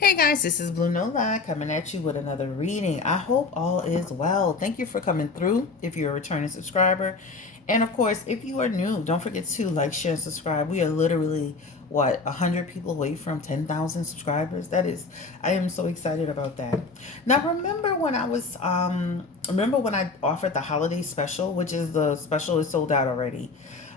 Hey guys, this is Blue Nola coming at you with another reading. I hope all is well. Thank you for coming through if you're a returning subscriber. And of course, if you are new, don't forget to like, share, and subscribe. We are literally, 100 people away from 10,000 subscribers. I am so excited about that. Now, remember when I offered the holiday special, which is the special is sold out already.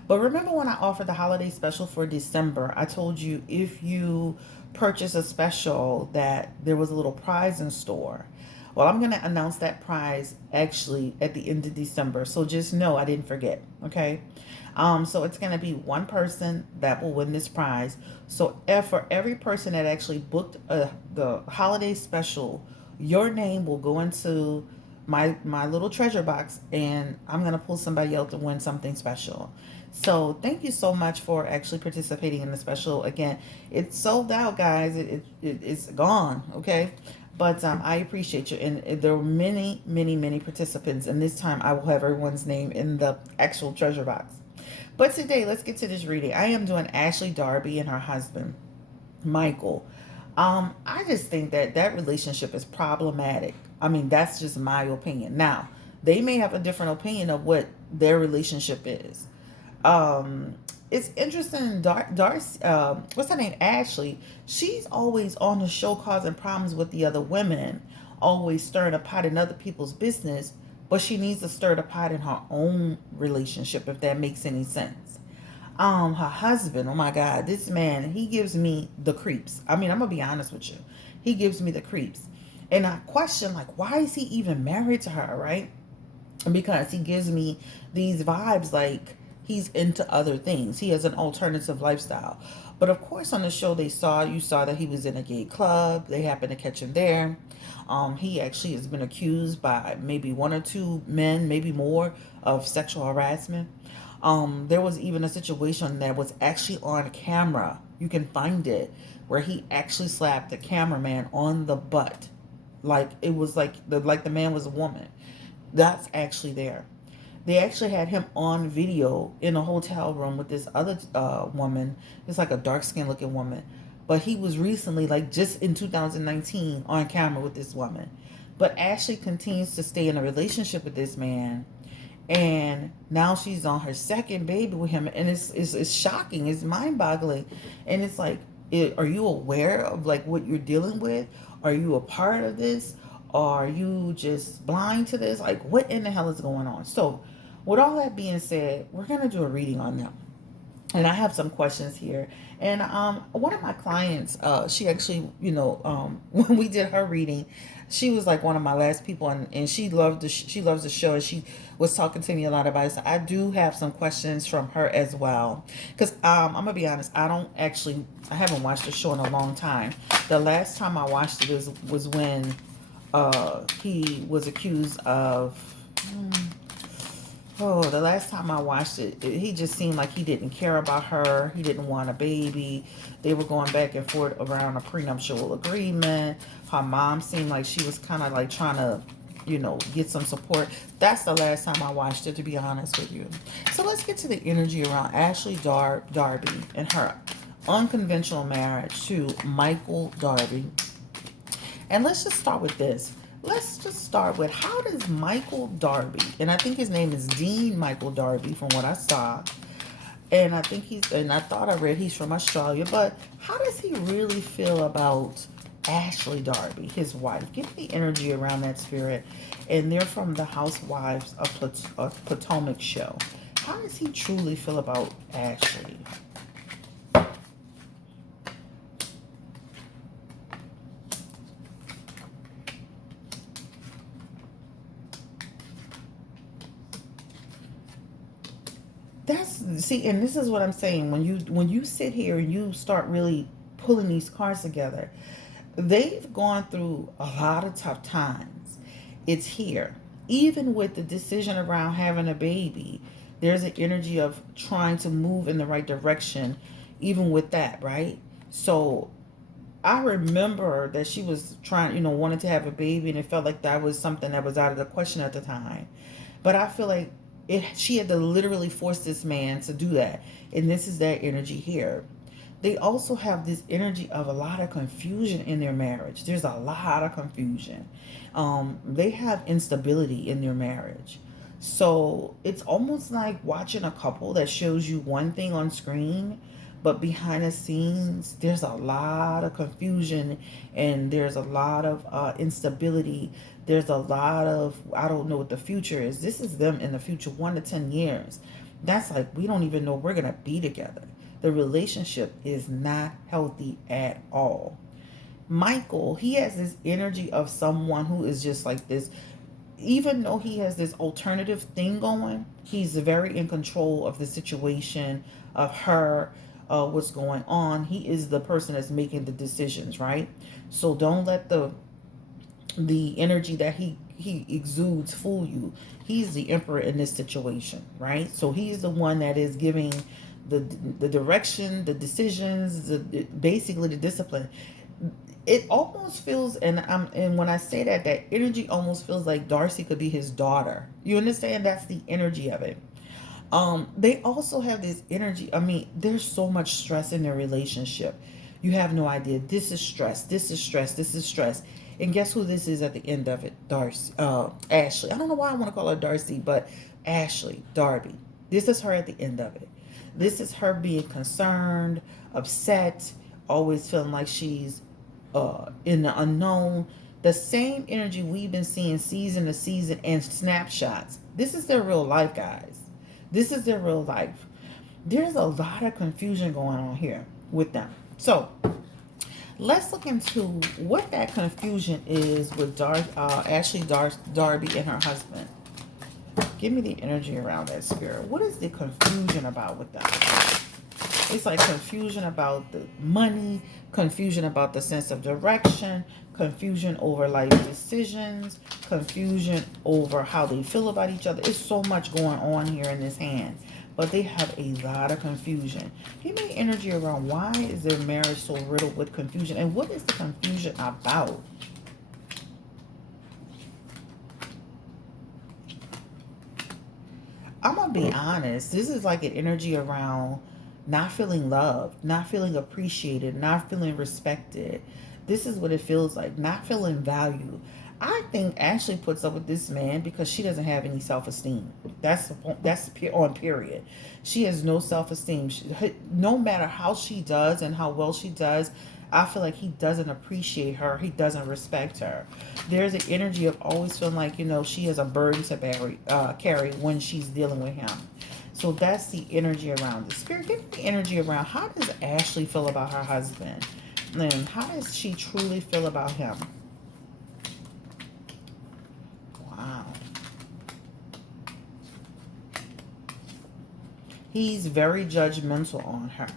But remember when I offered the holiday special for December, I told you if you purchase a special that there was a little prize in store. Well, I'm going to announce that prize actually at the end of December. So just know I didn't forget. Okay. So it's going to be one person that will win this prize. So for every person that actually booked the holiday special, your name will go into my little treasure box, and I'm going to pull somebody else to win something special. So thank you so much for actually participating in the special. Again, it's sold out, guys. It's gone. Okay. But I appreciate you. And there were many, many, many participants. And this time I will have everyone's name in the actual treasure box. But today, let's get to this reading. I am doing Ashley Darby and her husband, Michael. I just think that that relationship is problematic. I mean, that's just my opinion. Now, they may have a different opinion of what their relationship is. Um, it's interesting. Darcy, what's her name? Ashley. She's always on the show causing problems with the other women, always stirring a pot in other people's business. But she needs to stir the pot in her own relationship, if that makes any sense. Her husband. Oh my God, this man. He gives me the creeps. I mean, I'm gonna be honest with you. He gives me the creeps, and I question like, why is he even married to her, right? Because he gives me these vibes like he's into other things. He has an alternative lifestyle. But of course, on the show, you saw that he was in a gay club. They happened to catch him there. He actually has been accused by maybe one or two men, maybe more, of sexual harassment. There was even a situation that was actually on camera. You can find it where he actually slapped the cameraman on the butt, like it was like the man was a woman. That's actually there. They actually had him on video in a hotel room with this other woman. It's like a dark skinned looking woman. But he was recently, like just in 2019, on camera with this woman. But Ashley continues to stay in a relationship with this man. And now she's on her second baby with him. And it's shocking. It's mind boggling. And it's like, are you aware of like what you're dealing with? Are you a part of this? Are you just blind to this? Like, what in the hell is going on? So, with all that being said, we're going to do a reading on them. And I have some questions here. And one of my clients, she actually, when we did her reading, she was like one of my last people, and she loves the show, and she was talking to me a lot about it. So I do have some questions from her as well, because I'm gonna be honest, I haven't watched the show in a long time. The last time I watched it was when he was accused of. Oh, the last time I watched it, he just seemed like he didn't care about her. He didn't want a baby. They were going back and forth around a prenuptial agreement. Her mom seemed like she was kind of like trying to, get some support. That's the last time I watched it, to be honest with you. So let's get to the energy around Ashley Darby and her unconventional marriage to Michael Darby. And let's just start with this. Let's just start with, how does Michael Darby, and I think his name is Dean Michael Darby from what I saw, and I thought I read he's from Australia, but how does he really feel about Ashley Darby, his wife? Give me the energy around that spirit. And they're from the Housewives of Potomac show. How does he truly feel about Ashley? And this is what I'm saying. When you sit here and you start really pulling these cards together, they've gone through a lot of tough times. It's here. Even with the decision around having a baby, there's an energy of trying to move in the right direction, even with that, right? So I remember that she was trying, wanted to have a baby, and it felt like that was something that was out of the question at the time. But I feel like she had to literally force this man to do that. And this is that energy here. They also have this energy of a lot of confusion in their marriage. There's a lot of confusion. They have instability in their marriage. So it's almost like watching a couple that shows you one thing on screen, but behind the scenes, there's a lot of confusion and there's a lot of instability. There's a lot of, I don't know what the future is. This is them in the future, 1 to 10 years. That's like, we don't even know we're going to be together. The relationship is not healthy at all. Michael, he has this energy of someone who is just like this. Even though he has this alternative thing going, he's very in control of the situation, of her, what's going on. He is the person that's making the decisions, right? So don't let the energy that he exudes fool you. He's the emperor in this situation, right? So he's the one that is giving the direction, the decisions, basically the discipline. It almost feels, and when I say that, that energy almost feels like Darcy could be his daughter. You understand? That's the energy of it. They also have this energy. I mean, there's so much stress in their relationship. You have no idea. This is stress. This is stress. This is stress. And guess who this is at the end of it? Darcy. Ashley. I don't know why I want to call her Darcy, but Ashley, Darby. This is her at the end of it. This is her being concerned, upset, always feeling like she's in the unknown. The same energy we've been seeing season to season and snapshots. This is their real life, guys. This is their real life. There's a lot of confusion going on here with them. So let's look into what that confusion is with Darby and her husband. Give me the energy around that, spirit. What is the confusion about with them? It's like confusion about the money, confusion about the sense of direction, confusion over life decisions, confusion over how they feel about each other. It's so much going on here in this hand. But they have a lot of confusion. Give me energy around why is their marriage so riddled with confusion? And what is the confusion about? I'm going to be honest. This is like an energy around not feeling loved, not feeling appreciated, not feeling respected. This is what it feels like, not feeling valued. I think Ashley puts up with this man because she doesn't have any self-esteem. That's on period. She has no self-esteem. No matter how she does and how well she does, I feel like he doesn't appreciate her. He doesn't respect her. There's an energy of always feeling like, she has a burden to carry when she's dealing with him. So that's the energy around the spirit. Give me the energy around how does Ashley feel about her husband? And how does she truly feel about him? Wow. He's very judgmental on her.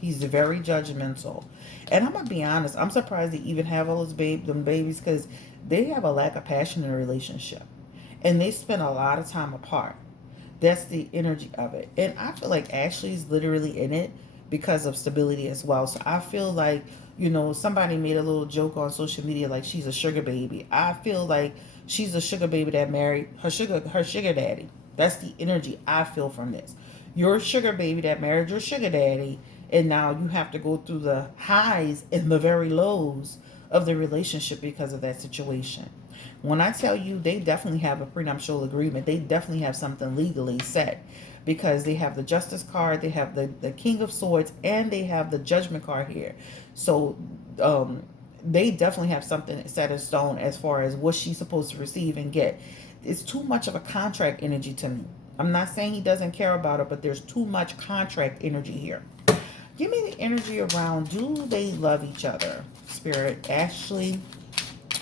He's very judgmental. And I'm going to be honest, I'm surprised they even have all those babies because they have a lack of passion in a relationship. And they spend a lot of time apart. That's the energy of it. And I feel like Ashley's literally in it because of stability as well. So I feel like, somebody made a little joke on social media like she's a sugar baby. I feel like she's a sugar baby that married her sugar daddy. That's the energy I feel from this. You're a sugar baby that married your sugar daddy, and now you have to go through the highs and the very lows of the relationship because of that situation. When I tell you they definitely have a prenuptial agreement, they definitely have something legally set because they have the justice card, they have the king of swords, and they have the judgment card here. So they definitely have something set in stone as far as what she's supposed to receive and get. It's too much of a contract energy to me. I'm not saying he doesn't care about her, but there's too much contract energy here. Give me the energy around, do they love each other? Spirit, Ashley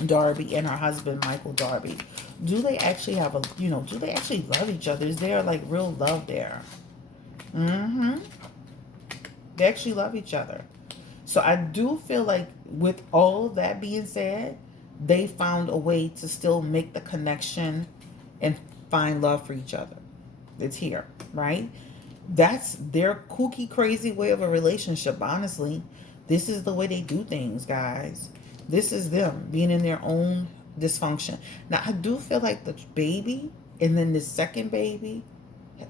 Darby and her husband, Michael Darby. Do they actually have do they actually love each other? Is there like real love there? Mm-hmm. They actually love each other. So I do feel like with all of that being said, they found a way to still make the connection and find love for each other. It's here, right? That's their kooky, crazy way of a relationship, honestly. This is the way they do things, guys. This is them being in their own dysfunction. Now, I do feel like the baby and then the second baby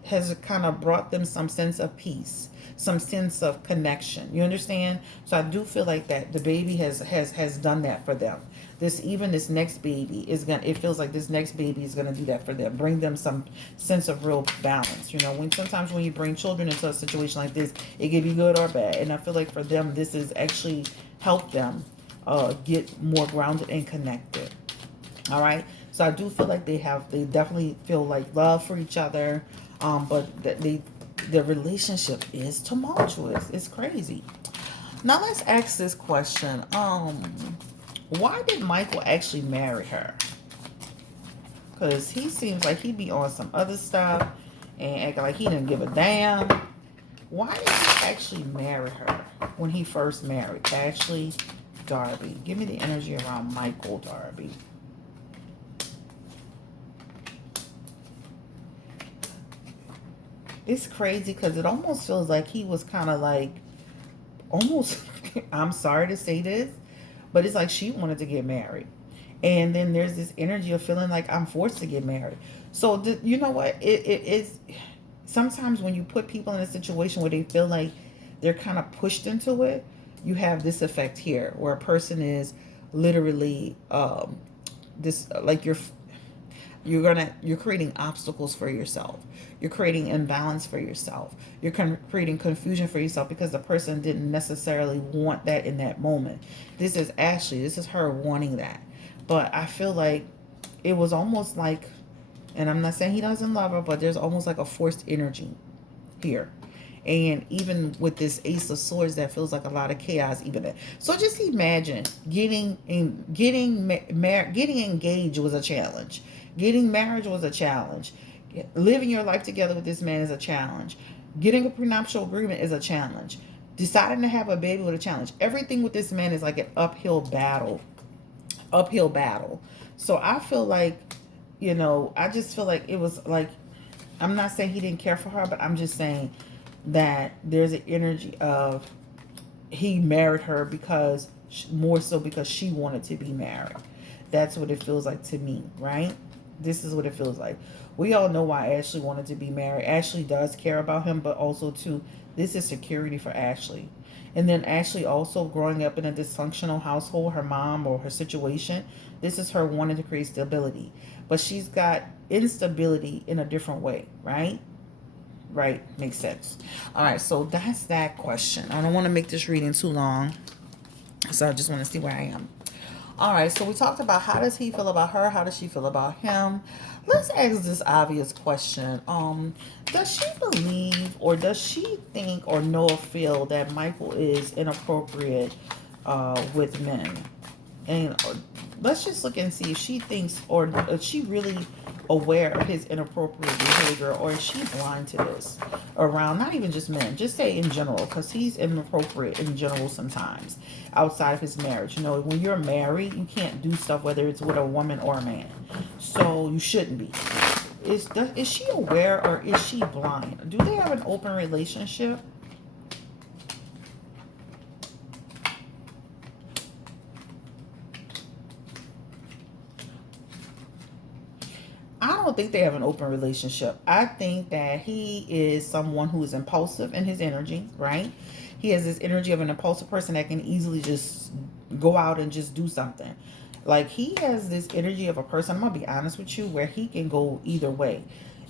has kind of brought them some sense of peace, some sense of connection. You understand? So I do feel like that the baby has done that for them. This next baby is gonna, it feels like this next baby is gonna do that for them, bring them some sense of real balance. You know, when sometimes when you bring children into a situation like this, it can be good or bad, and I feel like for them this is actually helped them get more grounded and connected. All right. So I do feel like they definitely feel like love for each other. But that their relationship is tumultuous. It's crazy. Now let's ask this question. Why did Michael actually marry her? Because he seems like he be on some other stuff and acting like he didn't give a damn. Why did he actually marry her when he first married Ashley Darby? Give me the energy around Michael Darby. It's crazy because it almost feels like he was kind of like, almost, I'm sorry to say this, but it's like she wanted to get married. And then there's this energy of feeling like I'm forced to get married. So, you know what? It is sometimes when you put people in a situation where they feel like they're kind of pushed into it, you have this effect here where a person is literally this, like you're creating obstacles for yourself. You're creating imbalance for yourself. You're creating confusion for yourself because the person didn't necessarily want that in that moment. This is Ashley. This is her wanting that. But I feel like it was almost like, and I'm not saying he doesn't love her, but there's almost like a forced energy here. And even with this Ace of Swords, that feels like a lot of chaos. Even that. So just imagine getting engaged was a challenge. Getting marriage was a challenge. Living your life together with this man is a challenge. Getting a prenuptial agreement is a challenge. Deciding to have a baby was a challenge. Everything with this man is like an uphill battle. Uphill battle. So I feel like, I just feel like it was like, I'm not saying he didn't care for her, but I'm just saying that there's an energy of he married her because, more so because she wanted to be married. That's what it feels like to me, right? This is what it feels like. We all know why Ashley wanted to be married. Ashley does care about him, but also too, this is security for Ashley. And then Ashley also growing up in a dysfunctional household, her mom or her situation, this is her wanting to create stability. But she's got instability in a different way, right? Right, makes sense. All right, so that's that question. I don't want to make this reading too long, so I just want to see where I am. All right, so we talked about how does he feel about her, how does she feel about him. Let's ask this obvious question. Does she believe or does she think or know or feel that Michael is inappropriate with men? And let's just look and see if she thinks or is she really aware of his inappropriate behavior, or is she blind to this around not even just men, just say in general, because he's inappropriate in general sometimes outside of his marriage. When you're married, you can't do stuff whether it's with a woman or a man, so you shouldn't be. Is she aware or is she blind? Do they have an open relationship? I don't think they have an open relationship. I think that he is someone who is impulsive in his energy, right? He has this energy of an impulsive person that can easily just go out and just do something. Like he has this energy of a person, I'm gonna be honest with you, where he can go either way.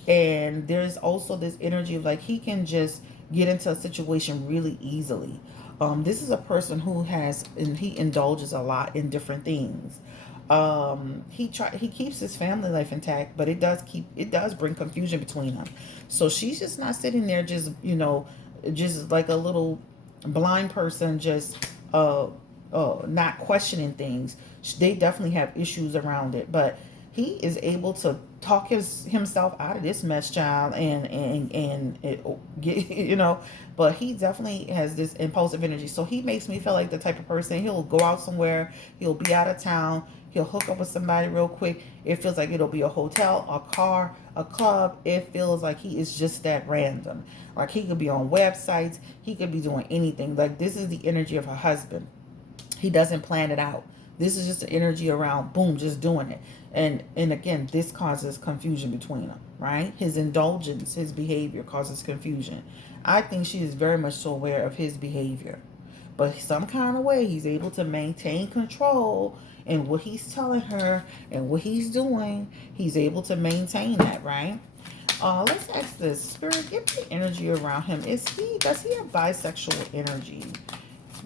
And there's also this energy of like he can just get into a situation really easily. This is a person who has, and he indulges a lot in different things. He keeps his family life intact, but it does bring confusion between them. So she's just not sitting there just just like a little blind person, just not questioning things. They definitely have issues around it, but he is able to talk himself out of this mess, child, and it, get, but he definitely has this impulsive energy. So he makes me feel like the type of person, he'll go out somewhere, he'll be out of town, he'll hook up with somebody real quick. It feels like it'll be a hotel, a car, a club. It feels like he is just that random. Like he could be on websites, he could be doing anything. Like this is the energy of a husband. He doesn't plan it out. This is just the energy around, boom, just doing it. And again, this causes confusion between them, right? His indulgence, his behavior causes confusion. I think she is very much so aware of his behavior. But some kind of way, he's able to maintain control in what he's telling her and what he's doing. He's able to maintain that, right? Let's ask this. Spirit, give me energy around him. Does he have bisexual energy?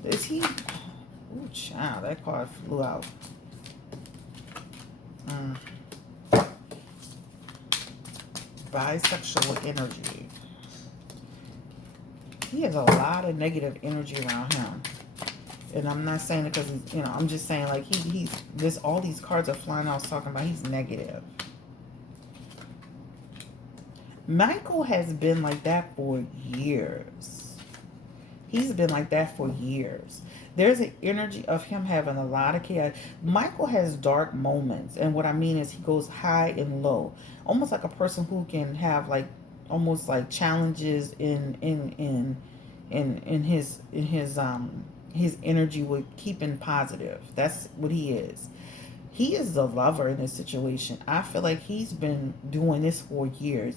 Is he, ooh, child, that card flew out. Bisexual energy. He has a lot of negative energy around him. And I'm not saying it because he's, I'm just saying like all these cards are flying out. I was talking about he's negative. Michael has been like that for years. He's been like that for years. There's an energy of him having a lot of chaos. Michael has dark moments. And what I mean is he goes high and low. Almost like a person who can have like almost like challenges in his energy with keeping positive. That's what he is. He is the lover in this situation. I feel like he's been doing this for years.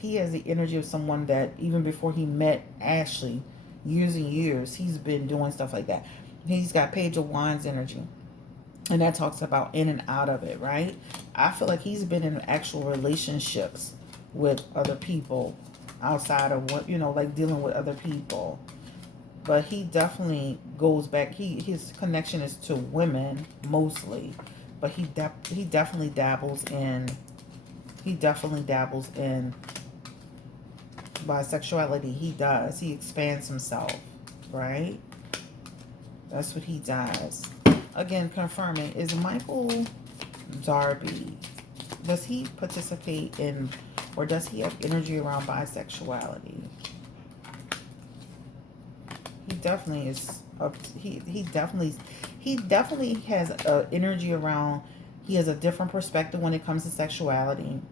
He has the energy of someone that even before he met Ashley, years and years, he's been doing stuff like that. He's got Page of Wands energy. And that talks about in and out of it, right? I feel like he's been in actual relationships with other people outside of what, like dealing with other people. But he definitely goes back. His connection is to women mostly. But he definitely dabbles in bisexuality. He does. He expands himself, right? That's what he does. Again, confirming, is Michael Darby, does he participate in, or does he have energy around bisexuality? He definitely is. He definitely has energy around. He has a different perspective when it comes to sexuality.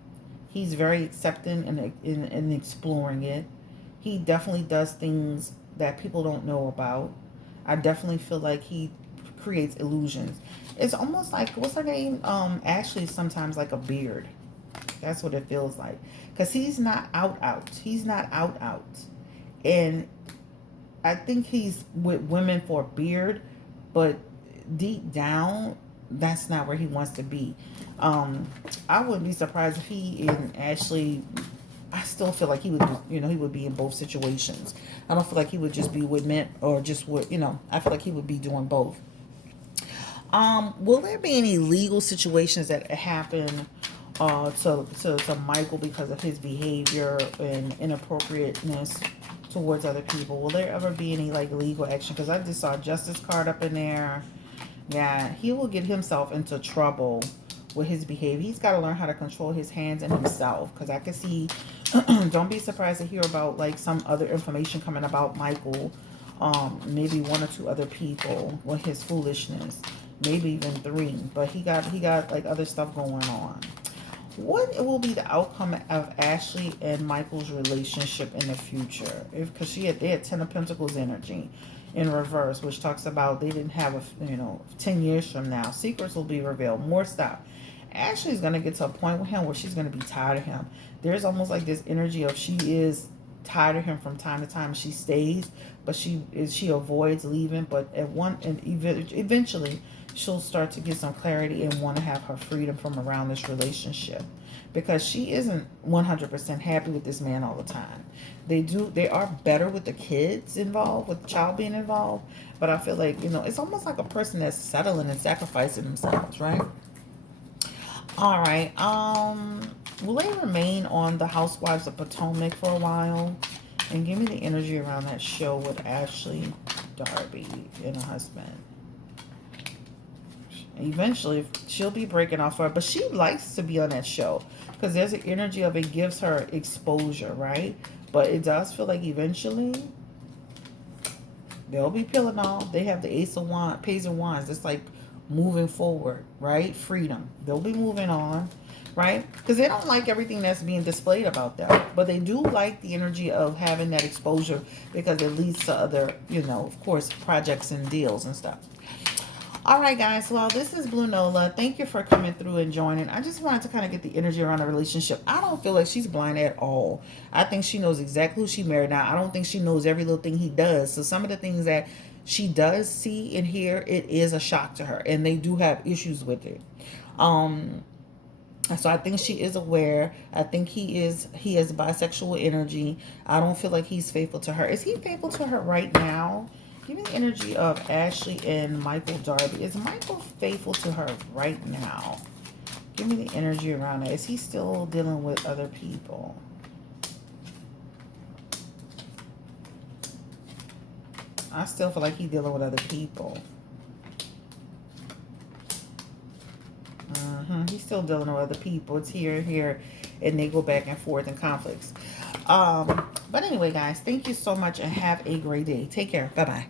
He's very accepting and exploring it. He definitely does things that people don't know about. I definitely feel like he creates illusions. It's almost like, what's her name? Ashley, sometimes like a beard. That's what it feels like. Because he's not out. He's not out. And I think he's with women for a beard, but deep down, that's not where he wants to be. I wouldn't be surprised if he and Ashley, I still feel like he would do, he would be in both situations. I don't feel like he would just be with men or just with, I feel like he would be doing both. Will there be any legal situations that happen to Michael because of his behavior and inappropriateness towards other people? Will there ever be any like legal action? Because I just saw a justice card up in there. Yeah, he will get himself into trouble with his behavior. He's got to learn how to control his hands and himself. Because I can see, don't be surprised to hear about like some other information coming about Michael. Maybe 1 or 2 other people with his foolishness. Maybe even 3. But he got like other stuff going on. What will be the outcome of Ashley and Michael's relationship in the future? Because they had 10 of Pentacles energy in reverse, which talks about they didn't have 10 years from now. Secrets will be revealed. More stuff. Ashley's going to get to a point with him where she's going to be tired of him. There's almost like this energy of she is tired of him from time to time. She stays, but she avoids leaving. But eventually she'll start to get some clarity and want to have her freedom from around this relationship, because she isn't 100% happy with this man all the time. They are better with the kids involved, with the child being involved, but I feel like, it's almost like a person that's settling and sacrificing themselves, right? All right. Will they remain on the Housewives of Potomac for a while? And give me the energy around that show with Ashley, Darby, and her husband. Eventually, she'll be breaking off her, but she likes to be on that show because there's an energy of it gives her exposure, right? But it does feel like eventually they'll be peeling off. They have the Ace of Wands, Page of Wands. It's like moving forward, right? Freedom. They'll be moving on, right? Because they don't like everything that's being displayed about them, but they do like the energy of having that exposure because it leads to other, of course, projects and deals and stuff. All right, guys. Well, this is Blue Nola. Thank you for coming through and joining. I just wanted to kind of get the energy around the relationship. I don't feel like she's blind at all. I think she knows exactly who she married. Now, I don't think she knows every little thing he does. So some of the things that she does see and hear, it is a shock to her, and they do have issues with it. Um, so I think she is aware. I think he has bisexual energy. I don't feel like he's faithful to her. Is he faithful to her right now? Give me the energy of Ashley and Michael Darby. Is Michael faithful to her right now? Give me the energy around that. Is he still dealing with other people? I still feel like he's dealing with other people. He's still dealing with other people. It's here and here, and they go back and forth in conflicts. But anyway, guys, thank you so much and have a great day. Take care. Bye-bye.